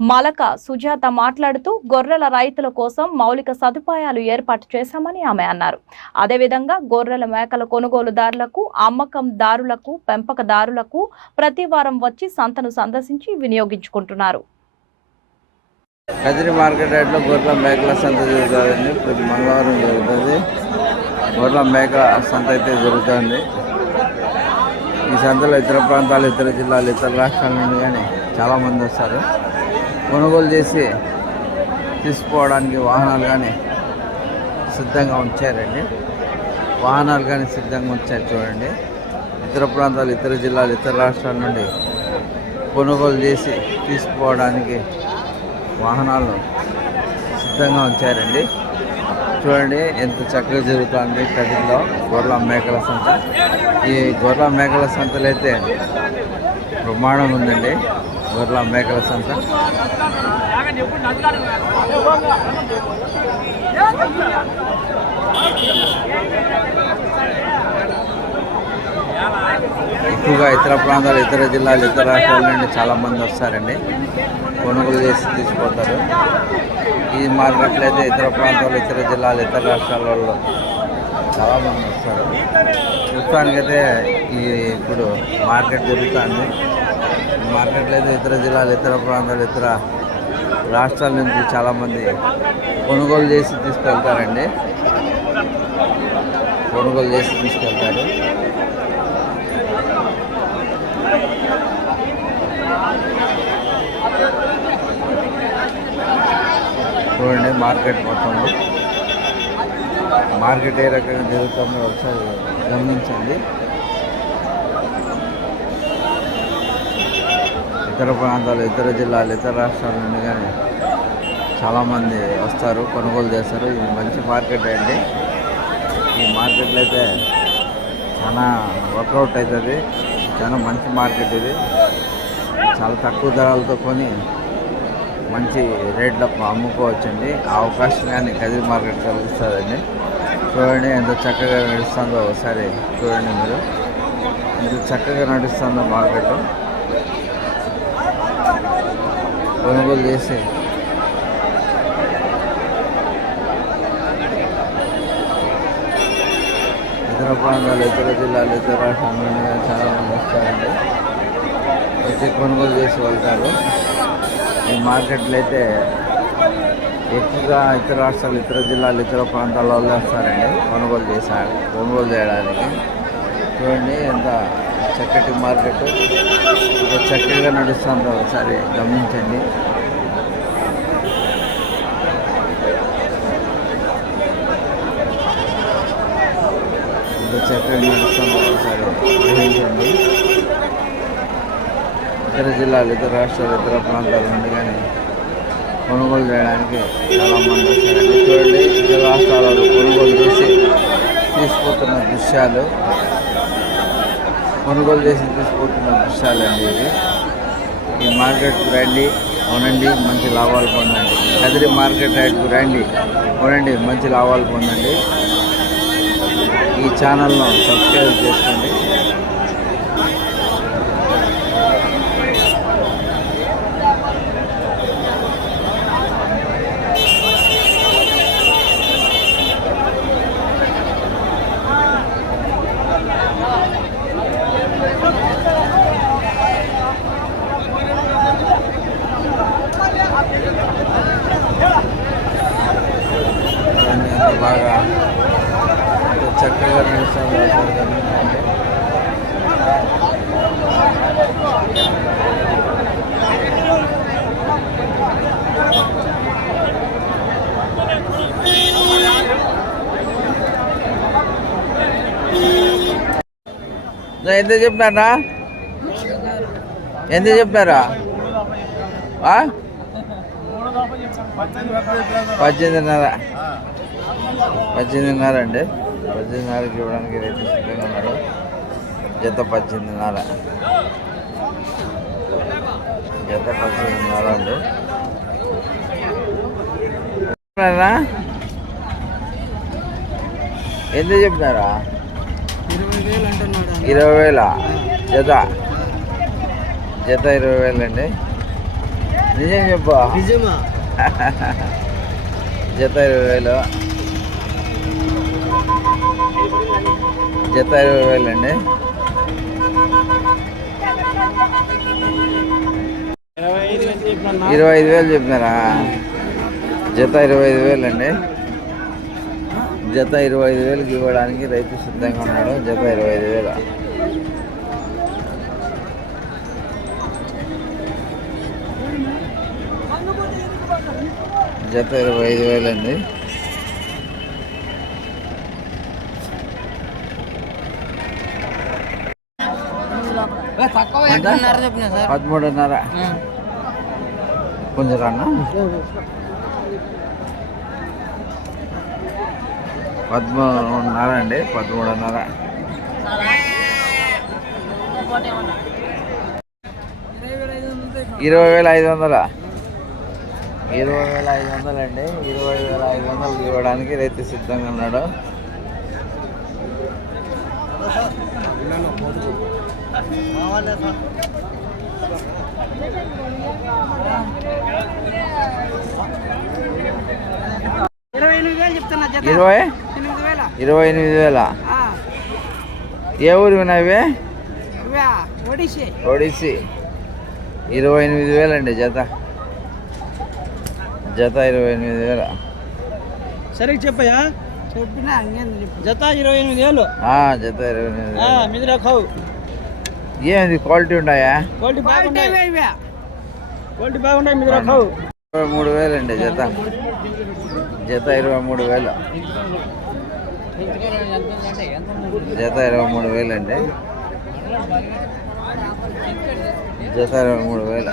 Malaka Sujatha మాట్లాడుతూ గొర్రెల రైతుల కోసం మౌలిక సదుపాయాలు ఏర్పాటు చేశామని ఆమె అన్నారు. అదేవిధంగా గొర్రెల మేకల కొనుగోలుదారులకు అమ్మకందారులకు పెంపకదారులకు ప్రతి వారం వచ్చి సంతను సందర్శించి వినియోగించుకుంటున్నారు. కదిరి మార్కెట్ యార్డ్లో గొర్రెల మేకల సంత జరుగుతుందండి ప్రతి మంగళవారం జరుగుతుంది. గొర్రెల మేకల సంత అయితే జరుగుతుంది. ఈ సంతలో ఇతర ప్రాంతాలు ఇతర జిల్లాలు ఇతర రాష్ట్రాల నుండి కానీ చాలామంది వస్తారు. కొనుగోలు చేసి తీసుకోవడానికి వాహనాలు కానీ సిద్ధంగా ఉంచారండి. వాహనాలు కానీ సిద్ధంగా ఉంచారు చూడండి. ఇతర ప్రాంతాలు ఇతర జిల్లాలు ఇతర రాష్ట్రాల నుండి కొనుగోలు చేసి తీసుకోవడానికి వాహనాలు సిద్ధంగా ఉంచారండి. చూడండి ఎంత చక్కగా జరుగుతుంది కదిలో గొర్రెల మేకల సంత. ఈ గొర్రెల మేకల సంతలు అయితే బ్రహ్మాండంగా ఉందండి. గొర్రెల మేకల సంత. ఎక్కువగా ఇతర ప్రాంతాలు ఇతర జిల్లాలు ఇతర రాష్ట్రాల నుండి చాలా మంది వస్తారండి. కొనుగోలు చేసి తీసుకుపోతారు. ఈ మార్కెట్లో అయితే ఇతర ప్రాంతాలు ఇతర జిల్లాలు ఇతర రాష్ట్రాల వాళ్ళు చాలా మంది వస్తారు. ప్రస్తుతానికైతే ఈ ఇప్పుడు మార్కెట్ జరుగుతుంది. ఈ మార్కెట్లో అయితే ఇతర జిల్లాలు ఇతర ప్రాంతాలు ఇతర రాష్ట్రాల నుంచి చాలామంది కొనుగోలు చేసి తీసుకెళ్తారండి. కొనుగోలు చేసి తీసుకెళ్తారు. చూడండి మార్కెట్ మొత్తము. మార్కెట్ ఏ రకంగా జరుగుతుందో ఒకసారి గమనించండి. ఇతర ప్రాంతాలు ఇతర జిల్లాలు ఇతర రాష్ట్రాల నుండి కానీ చాలామంది వస్తారు కొనుగోలు చేస్తారు. ఇది మంచి మార్కెట్ అండి. ఈ మార్కెట్లో అయితే చాలా వర్కౌట్ అవుతుంది. చాలా మంచి మార్కెట్ ఇది. చాలా తక్కువ ధరలతో కొని మంచి రేట్లకు అమ్ముకోవచ్చండి. ఆ అవకాశం కానీ కదిరి మార్కెట్ కలుగుతుందండి చూడండి ఎంత చక్కగా నడుస్తుందో ఒకసారి చూడండి మీరు. ఎంత చక్కగా నడుస్తుందో మార్కెట్. కొనుగోలు చేసి. ఇతర ప్రాంతాలు ఇతర జిల్లాలు ఇతర రాష్ట్రాల చాలా మంది వస్తారండి వచ్చి కొనుగోలు చేసి వెళ్తారు. ఈ మార్కెట్లో అయితే ఎక్కువగా ఇతర రాష్ట్రాలు ఇతర జిల్లాలు ఇతర ప్రాంతాల వాళ్ళు వస్తారండి కొనుగోలు చేశారు కొనుగోలు చేయడానికి. చూడండి ఎంత చక్కటి మార్కెట్. చక్కగా నడుస్తుందో ఒకసారి గమనించండి. చక్కగా నడుస్తుందో ఒకసారి గ్రహించండి ఇతర జిల్లాలు ఇతర రాష్ట్రాలు ఇతర ప్రాంతాల నుండి కానీ కొనుగోలు చేయడానికి చాలా మంది వస్తారండి. చూడండి ఇతర రాష్ట్రాలలో కొనుగోలు చేసి తీసుకుపోతున్న దృశ్యాలు. కొనుగోలు చేసి తీసుకుపోతున్న దృశ్యాలండి ఇవి. ఈ మార్కెట్కు రండి కొనండి మంచి లాభాలు పొందండి. కదిరి మార్కెట్ రేట్కు రండి కొనండి మంచి లాభాలు పొందండి. ఈ ఛానల్ను సబ్స్క్రైబ్ చేసుకోండి చూడండి ఎంత బాగా చక్కగా ఎంత చెప్పినారా? ఎంత చెప్పినారా? ఆ? పద్దెనిమిదిన్నర. పద్దెనిమిదిన్నర అండి. పద్దెనిమిదిన్నరకి ఇవ్వడానికి రేపు సిద్ధంగా ఉన్నారు జత పద్దెనిమిదిన్నర. జత పద్దెనిమిదిన్నర అండి. ఎంత చెప్తున్నారా ఇరవై వేల జత. జత ఇరవై వేలండి నిజం చెప్పు. నిజమా? జత ఇరవై వేలు. జత ఇరవై వేలు అండి ఇరవై ఐదు వేలు చెప్పినారా? జత ఇరవై ఐదు వేలు అండి జత ఇరవై ఐదు వేలకు ఇవ్వడానికి రైతు సిద్ధంగా ఉన్నాడు. జత ఇరవై ఐదు వేలు. జత ఇరవై ఐదు వేలు అండి. తక్కువ ఎంత? చెప్పిన సార్? పదమూడున్నర. కొంచెం కన్నా పదమూడున్నర అండి పదమూడున్నర. ఇరవై వేల ఐదు వందల? ఇరవై వేల ఐదు వందలు అండి. ఇరవై వేల ఐదు వందలు ఇవ్వడానికి రైతు సిద్ధంగా ఉన్నాడు. ఇరవై ఇరవై? ఎనిమిది వేల. ఏ ఊరు వినవే ఒడిసి ఇరవై ఎనిమిది వేలండి జత. జత ఇరవై ఎనిమిది వేల. సరిగ్గా చెప్పయ్యా? చెప్పినా జత ఇరవై ఎనిమిది వేలు. ఆ, జత ఇరవై ఎనిమిది వేలు. మిదిరా ఖావు ఏంది క్వాలిటీ ఉన్నాయా క్వాలిటీ బాగున్నాయి క్వాలిటీ బాగున్నాయి మిదిరా ఖావు ఇరవై మూడు వేలండి జత. జత ఇరవై మూడు వేలు. జత ఇరవై మూడు వేలండి. జత ఇరవై మూడు వేలు.